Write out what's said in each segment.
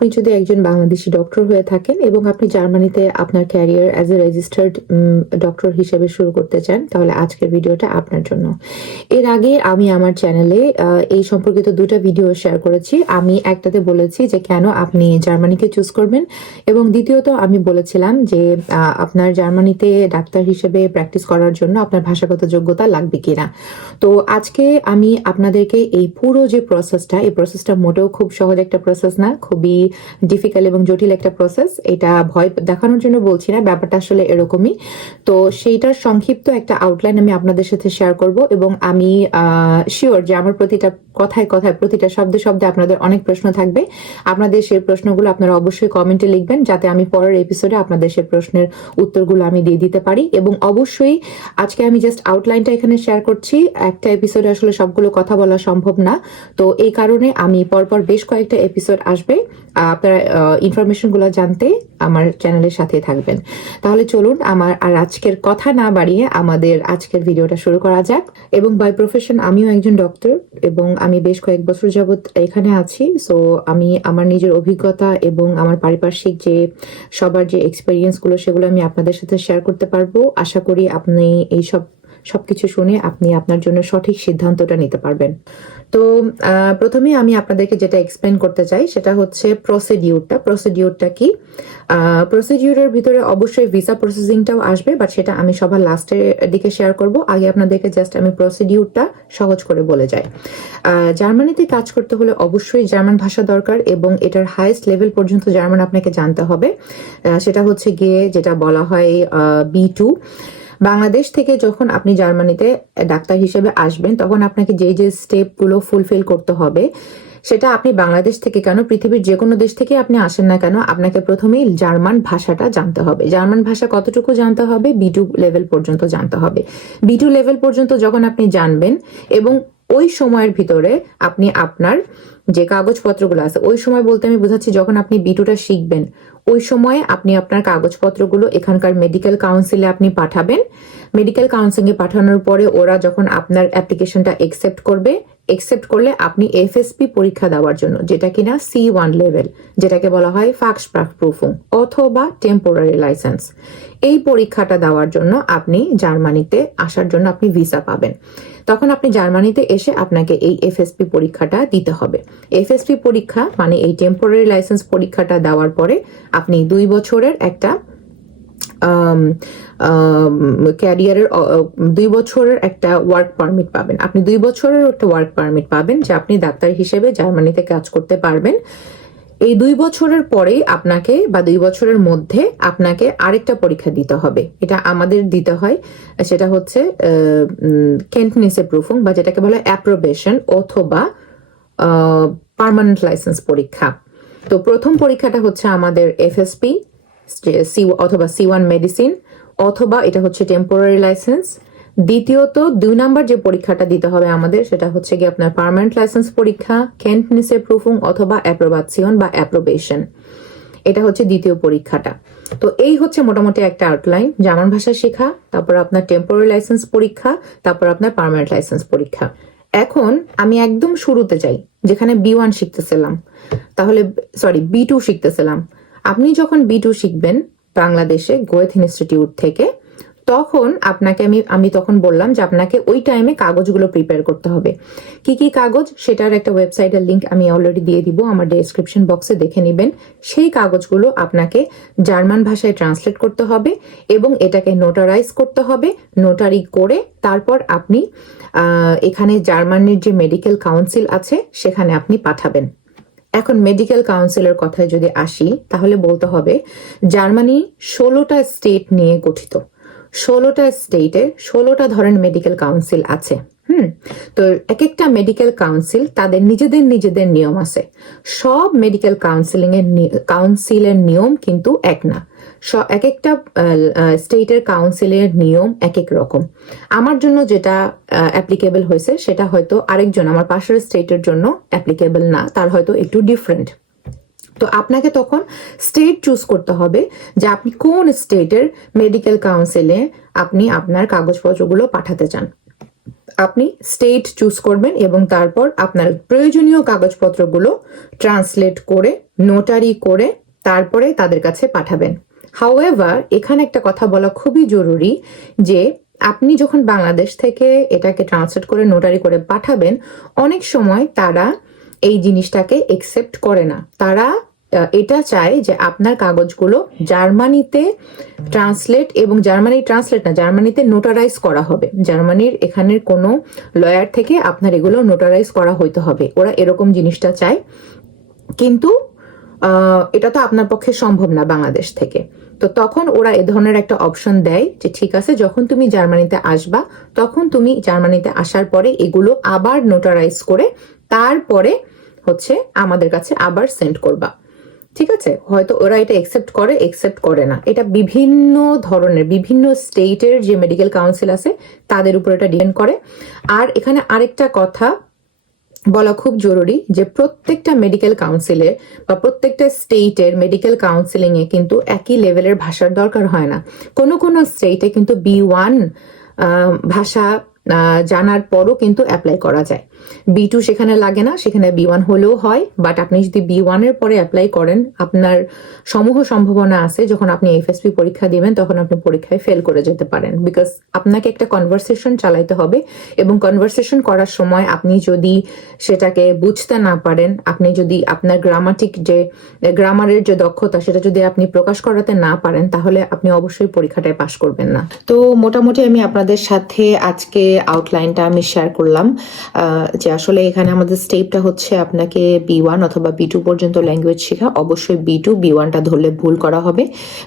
আপনি যদি একজন বাংলাদেশি ডক্টর হয়ে থাকেন এবং আপনি জার্মানিতে আপনার career as a registered doctor হিসেবে শুরু করতে চান, তাহলে আজকের ভিডিওটা আপনার জন্য। এর আগে আমি আমার চ্যানেলে এই সম্পর্কিত দুটো ভিডিও শেয়ার করেছি। আমি একটাতে বলেছি যে, কেন আপনি জার্মানিকে চুজ করবেন এবং দ্বিতীয়ত আমি বলেছিলাম যে আপনার জার্মানিতে ডাক্তার হিসেবে প্র্যাকটিস করার জন্য আপনার ভাষাগত যোগ্যতা লাগবে কিনা। তো আজকে আমি আপনাদেরকে এই পুরো যে প্রসেসটা এই প্রসেসটা মোটেও খুব সহজ একটা প্রসেস না, খুবই ডিফিকাল্ট এবং জটিল একটা প্রসেস এটা ভয় দেখানোর জন্য বলছি না, ব্যাপারটা আসলে এরকমই। তো সেইটার সংক্ষিপ্ত একটা আউটলাইন আমি আপনাদের সাথে শেয়ার করব এবং আমি শিওর যে আমার প্রতিটা কথায় কথায়, প্রতিটা শব্দে শব্দে আপনাদের অনেক প্রশ্ন থাকবে। আপনাদের সেই প্রশ্নগুলো আপনারা অবশ্যই কমেন্টে লিখবেন যাতে আমি পরের এপিসোডে আপনাদের সেই প্রশ্নের উত্তরগুলো আমি দিয়ে দিতে পারি। এবং অবশ্যই আজকে আমি জাস্ট আউটলাইনটা এখানে শেয়ার করছি। একটা এপিসোডে আসলে সবগুলো কথা বলা সম্ভব না। তো এই কারণে আমি পরপর বেশ কয়েকটা এপিসোড আসবে। আপনারা ইনফরমেশনগুলো জানতে আমার চ্যানেলের সাথে থাকবেন। তাহলে চলুন আমার আর আজকের কথা না বাড়িয়ে আমাদের আজকের ভিডিওটা শুরু করা যাক। এবং বাই প্রফেশন আমিও একজন ডক্টর এবং আমি বেশ কয়েক বছর যাবত এখানে আছি। সো আমি আমার নিজের অভিজ্ঞতা এবং আমার পারিপার্শ্বিক যে সবার যে এক্সপিরিয়েন্সগুলো সেগুলো আমি আপনাদের সাথে শেয়ার করতে পারব। আশা করি আপনি এই সব সবকিছু শুনে আপনি আপনার জন্য সঠিক সিদ্ধান্তটা নিতে পারবেন। তো প্রথমে আমি আপনাদেরকে যেটা এক্সপ্লেন করতে চাই সেটা হচ্ছে প্রসিডিউরটা প্রসিডিউরটা কি? প্রসিডিউরের ভিতরে অবশ্যই ভিসা প্রসেসিংটাও আসবে বাট সেটা আমি সবার লাস্টের দিকে শেয়ার করব। আগে আপনাদেরকে জাস্ট আমি প্রসিডিউরটা সহজ করে বলে যাই। জার্মানিতে কাজ করতে হলে অবশ্যই জার্মান ভাষা দরকার এবং এটার হাইয়েস্ট লেভেল পর্যন্ত জার্মান আপনাকে জানতে হবে। সেটা হচ্ছে গিয়ে যেটা বলা হয় বি টু বাংলাদেশ থেকে যখন আপনি জার্মানিতে ডাক্তার হিসেবে আসবেন, তখন আপনাকে যে যে স্টেপগুলো ফুলফিল করতে হবে, সেটা আপনি বাংলাদেশ থেকে কেন, পৃথিবীর যে কোনো দেশ থেকে আপনি আসেন না কেন, আপনাকে প্রথমেই জার্মান ভাষাটা জানতে হবে। জার্মান ভাষা কতটুকু জানতে হবে? বি টু লেভেল পর্যন্ত জানতে হবে। বি টু লেভেল পর্যন্ত যখন আপনি জানবেন এবং ওই সময়ের ভিতরে আপনি আপনার যে কাগজপত্রগুলো আছে, ওই সময় বলতে আমি বোঝাচ্ছি যখন আপনি বিটুটা শিখবেন, ওই সময়ে আপনি আপনার কাগজপত্রগুলো এখানকার মেডিকেল কাউন্সিলে আপনি পাঠাবেন। মেডিকেল কাউন্সিলে পাঠানোর পরে ওরা যখন আপনার অ্যাপ্লিকেশনটা একসেপ্ট করবে একসেপ্ট করলে আপনি এফএসপি পরীক্ষা দেওয়ার জন্য, যেটা কিনা সি ওয়ান লেভেল যেটাকে বলা হয় ফাক্স প্রুফুং অথবা টেম্পোরারি লাইসেন্স এই পরীক্ষাটা দেওয়ার জন্য আপনি জার্মানিতে আসার জন্য আপনি ভিসা পাবেন। তখন আপনি জার্মানিতে এসে আপনাকে এই এফএসপি পরীক্ষাটা দিতে হবে। এফএসপি পরীক্ষা মানে এই টেম্পোরারি লাইসেন্স পরীক্ষাটা দেওয়ার পরে আপনি দুই বছরের একটা ক্যারিয়ারের দুই বছরের একটা ওয়ার্ক পারমিট পাবেন। আপনি দুই বছরের একটা ওয়ার্ক পারমিট পাবেন, যে আপনি ডাক্তার হিসেবে জার্মানিতে কাজ করতে পারবেন। এই দুই বছরের পরেই আপনাকে, বা দুই বছরের মধ্যে আপনাকে আরেকটা পরীক্ষা দিতে হবে। এটা আমাদের দিতে হয়, সেটা হচ্ছে কেন্টনিসে প্রুফুং বা যেটাকে বলে অ্যাপ্রোবেশন অথবা পার্মানেন্ট লাইসেন্স পরীক্ষা। তো প্রথম পরীক্ষাটা হচ্ছে আমাদের এফএসপি সি অথবা সি ওয়ান মেডিসিন অথবা এটা হচ্ছে টেম্পোরারি লাইসেন্স দ্বিতীয়ত, দুই নাম্বার যে পরীক্ষাটা দিতে হবে আমাদের, সেটা হচ্ছে কি আপনার পার্মানেন্ট লাইসেন্স পরীক্ষা কেন্টনিসে প্রুফুং অথবা অ্যাপ্রোবাসিয়ন বা অ্যাপ্রোবেশন এটা হচ্ছে দ্বিতীয় পরীক্ষাটা। তো এই হচ্ছে মোটামুটি একটা আউটলাইন জার্মান ভাষা শেখা, তারপর আপনার টেম্পোরারি লাইসেন্স পরীক্ষা, তারপর আপনার পার্মানেন্ট লাইসেন্স পরীক্ষা। এখন আমি একদম শুরুতে যাই, যেখানে বি ওয়ান শিখতেছিলাম। তাহলে সরি বি টু শিখতেছিলাম। আপনি যখন বি টু শিখবেন বাংলাদেশে গোয়েথ ইনস্টিটিউট থেকে, তখন আপনাকে আমি আমি তখন বললাম যে আপনাকে ওই টাইমে কাগজগুলো প্রিপেয়ার করতে হবে। কি কি কাগজ? সেটার একটা ওয়েবসাইটের লিঙ্ক আমি অলরেডি দিয়ে দিব, আমার ডেসক্রিপশন বক্সে দেখে নেবেন। সেই কাগজগুলো আপনাকে জার্মান ভাষায় ট্রান্সলেট করতে হবে এবং এটাকে নোটারাইজ করতে হবে নোটারি করে তারপর আপনি এখানে জার্মানির যে মেডিকেল কাউন্সিল আছে, সেখানে আপনি পাঠাবেন। এখন মেডিকেল কাউন্সিলের কথায় যদি আসি, তাহলে বলতে হবে জার্মানি ষোলোটা স্টেট নিয়ে গঠিত। ষোলোটা স্টেটে ষোলোটা ধরেন মেডিকেল কাউন্সিল আছে, হুম? তো এক একটা মেডিকেল কাউন্সিল তাদের নিজেদের নিজেদের নিয়ম আছে। সব মেডিকেল কাউন্সিলিং এর কাউন্সিলের নিয়ম কিন্তু এক না। এক একটা স্টেটের কাউন্সিলের নিয়ম এক এক রকম। আমার জন্য যেটা অ্যাপ্লিকেবল হয়েছে, সেটা হয়তো আরেকজন, আমার পাশের স্টেটের জন্য অ্যাপ্লিকেবল না, তার হয়তো একটু ডিফারেন্ট তো আপনাকে তখন স্টেট চুজ করতে হবে যে আপনি কোন স্টেটের মেডিকেল কাউন্সিলে আপনি আপনার কাগজপত্রগুলো পাঠাতে চান। আপনি স্টেট চুজ করবেন এবং তারপর আপনার প্রয়োজনীয় কাগজপত্রগুলো ট্রান্সলেট করে নোটারি করে তারপরে তাদের কাছে পাঠাবেন। হাউএভার এখানে একটা কথা বলা খুবই জরুরি যে আপনি যখন বাংলাদেশ থেকে এটাকে ট্রান্সলেট করে নোটারি করে পাঠাবেন, অনেক সময় তারা এই জিনিসটাকে একসেপ্ট করে না। তারা এটা চায় যে আপনার কাগজগুলো জার্মানিতে ট্রান্সলেট এবং জার্মানি ট্রান্সলেট না, জার্মানিতে নোটারাইজ করা হবে। জার্মানির এখানের কোনো লয়ার থেকে আপনার এগুলো নোটারাইজ করা হইতে হবে। ওরা এরকম জিনিসটা চায়। কিন্তু এটা তো আপনার পক্ষে সম্ভব না বাংলাদেশ থেকে। তো তখন ওরা এ ধরনের একটা অপশন দেয় যে, ঠিক আছে, যখন তুমি জার্মানিতে আসবা, তখন তুমি জার্মানিতে আসার পরে এগুলো আবার নোটারাইজ করে তারপরে হচ্ছে আমাদের কাছে আবার সেন্ড করবা। ঠিক আছে? হয়তো ওরা এটা একসেপ্ট করে একসেপ্ট করে না। এটা বিভিন্ন ধরনের, বিভিন্ন স্টেটের যে মেডিকেল কাউন্সিল আছে, তাদের উপর এটা ডিপেন্ড করে। আর এখানে আরেকটা কথা বলা খুব জরুরি যে প্রত্যেকটা মেডিকেল কাউন্সিলে বা প্রত্যেকটা স্টেটের মেডিকেল কাউন্সিলিং এ কিন্তু একই লেভেলের ভাষার দরকার হয় না। কোনো কোনো স্টেটে কিন্তু বি ওয়ান ভাষা জানার পরও কিন্তু অ্যাপ্লাই করা যায়। বি টু সেখানে লাগে না, সেখানে বি ওয়ান হলেও হয় বাট আপনি যদি বি ওয়ানের পরে অ্যাপ্লাই করেন, আপনার সমূহ সম্ভাবনা আছে, যখন আপনি এফএসপি পরীক্ষা দিবেন, তখন আপনি পরীক্ষায় ফেল করে যেতে পারেন। বিকজ আপনাকে একটা কনভারসেশন চালাইতে হবে, এবং কনভারসেশন করার সময় আপনি যদি সেটাকে বুঝতে না পারেন, আপনি যদি আপনার গ্রামাটিক যে গ্রামারের যে দক্ষতা, সেটা যদি আপনি প্রকাশ করাতে না পারেন, তাহলে আপনি অবশ্যই পরীক্ষাটায় পাশ করবেন না। তো মোটামুটি আমি আপনাদের সাথে আজকে আউটলাইনটা আমি শেয়ার করলাম যে আসলে এখানে আমাদের স্টেপটা হচ্ছে আপনাকে বি ওয়ান অথবা বি টু পর্যন্ত ল্যাঙ্গুয়েজ শেখা। অবশ্যই বি টু বি ওয়ানটা ধরলে ভুল করা হবে।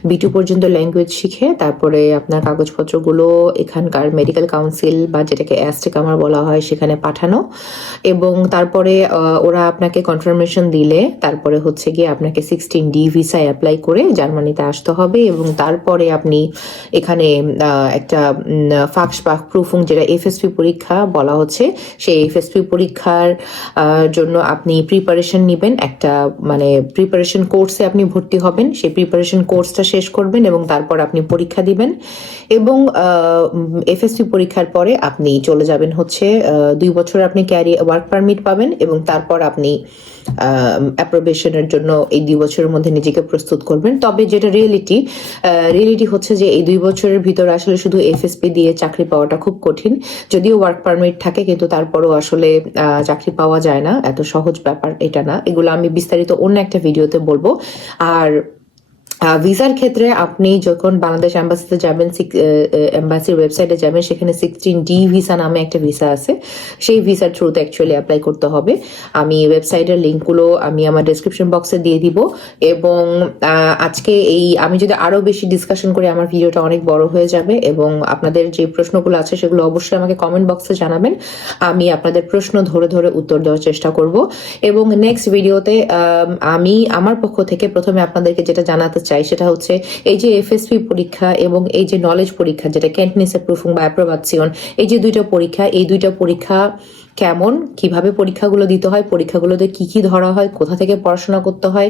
বি টু পর্যন্ত ল্যাঙ্গুয়েজ শিখে তারপরে আপনার কাগজপত্রগুলো এখানকার মেডিকেল কাউন্সিল বা যেটাকে অ্যাস্টেক আমার বলা হয় সেখানে পাঠানো এবং তারপরে ওরা আপনাকে কনফার্মেশন দিলে তারপরে হচ্ছে গিয়ে আপনাকে সিক্সটিন ডি ভিসা অ্যাপ্লাই করে জার্মানিতে আসতে হবে এবং তারপরে আপনি এখানে একটা ফাক্স বা প্রুফুং যেটা এফএসপি পরীক্ষা বলা হচ্ছে। সেই এফএসপি পরীক্ষার জন্য আপনি প্রিপারেশন নেবেন। একটা মানে প্রিপারেশন কোর্সে আপনি ভর্তি হবেন। সেই প্রিপারেশন কোর্সটা শেষ করবেন এবং তারপর আপনি পরীক্ষা দিবেন। এবং এফএসসি পরীক্ষার পরে আপনি চলে যাবেন হচ্ছে দুই বছর আপনি ক্যারি ওয়ার্ক পারমিট পাবেন এবং তারপর আপনি অ্যাপ্রোবেশনের জন্য এই দুই বছরের মধ্যে নিজেকে প্রস্তুত করবেন। তবে যেটা রিয়েলিটি রিয়েলিটি হচ্ছে যে এই দুই বছরের ভিতরে আসলে শুধু এফএসপি দিয়ে চাকরি পাওয়াটা খুব কঠিন। যদিও ওয়ার্ক পারমিট থাকে, কিন্তু তারপরও আসলে চাকরি পাওয়া যায় না। এত সহজ ব্যাপার এটা না। এগুলো আমি বিস্তারিত অন্য একটা ভিডিওতে বলব। আর ভিসার ক্ষেত্রে আপনি যখন বাংলাদেশ এম্বাসিতে যাবেন এম্বাসির ওয়েবসাইটে যাবেন, সেখানে সিক্সটিন ডি ভিসা নামে একটা ভিসা আছে। সেই ভিসার থ্রুতে অ্যাকচুয়ালি অ্যাপ্লাই করতে হবে। আমি ওয়েবসাইটের লিঙ্কগুলো আমি আমার ডেসক্রিপশন বক্সে দিয়ে দিব এবং আজকে এই, আমি যদি আরও বেশি ডিসকাশন করি, আমার ভিডিওটা অনেক বড় হয়ে যাবে এবং আপনাদের যে প্রশ্নগুলো আছে, সেগুলো অবশ্যই আমাকে কমেন্ট বক্সে জানাবেন। আমি আপনাদের প্রশ্ন ধরে ধরে উত্তর দেওয়ার চেষ্টা করব। এবং নেক্সট ভিডিওতে আমি, আমার পক্ষ থেকে প্রথমে আপনাদেরকে যেটা জানাতে চাই সেটা হচ্ছে এই যে এফএসপি পরীক্ষা এবং এই যে নলেজ পরীক্ষা, যেটা ক্যান্টনিসে অ্যাপ্রুভ বা অ্যাপ্রোভাসিয়ন এই যে দুইটা পরীক্ষা, এই দুইটা পরীক্ষা কেমন, কীভাবে পরীক্ষাগুলো দিতে হয়, পরীক্ষাগুলোতে কি কি ধরা হয়, কোথা থেকে পড়াশোনা করতে হয়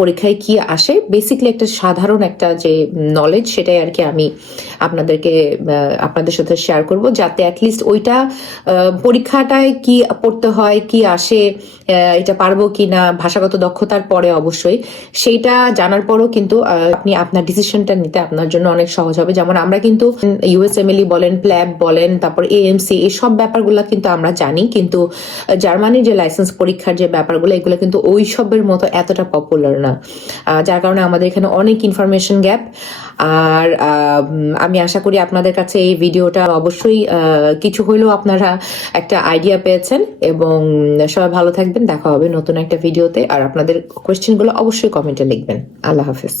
পরীক্ষায় কি আসে বেসিকলি একটা সাধারণ একটা যে নলেজ সেটাই আর কি আমি আপনাদেরকে আপনাদের সাথে শেয়ার করব, যাতে অ্যাটলিস্ট ওইটা পরীক্ষাটায় কি পড়তে হয়, কি আসে এটা পারব কি না ভাষাগত দক্ষতার পরে অবশ্যই, সেইটা জানার পরও কিন্তু আপনি আপনার ডিসিশনটা নিতে আপনার জন্য অনেক সহজ হবে। যেমন আমরা কিন্তু ইউএসএমএলই বলেন প্ল্যাব বলেন, তারপর এএমসি এই সব ব্যাপারগুলো কিন্তু আমরা জানি, কিন্তু জার্মানির যে লাইসেন্স পরীক্ষার যে ব্যাপারগুলো, এগুলো কিন্তু ওই সবের মতো এতটা পপুলার না। যার কারণে আমাদের এখানে অনেক ইনফরমেশন গ্যাপ আর আমি আশা করি আপনাদের কাছে এই ভিডিওটা অবশ্যই কিছু হইলেও আপনারা একটা আইডিয়া পেয়েছেন। এবং সবাই ভালো থাকবেন, দেখা হবে নতুন একটা ভিডিওতে আর আপনাদের কোয়েশ্চেনগুলো অবশ্যই কমেন্টে লিখবেন। আল্লাহ হাফেজ।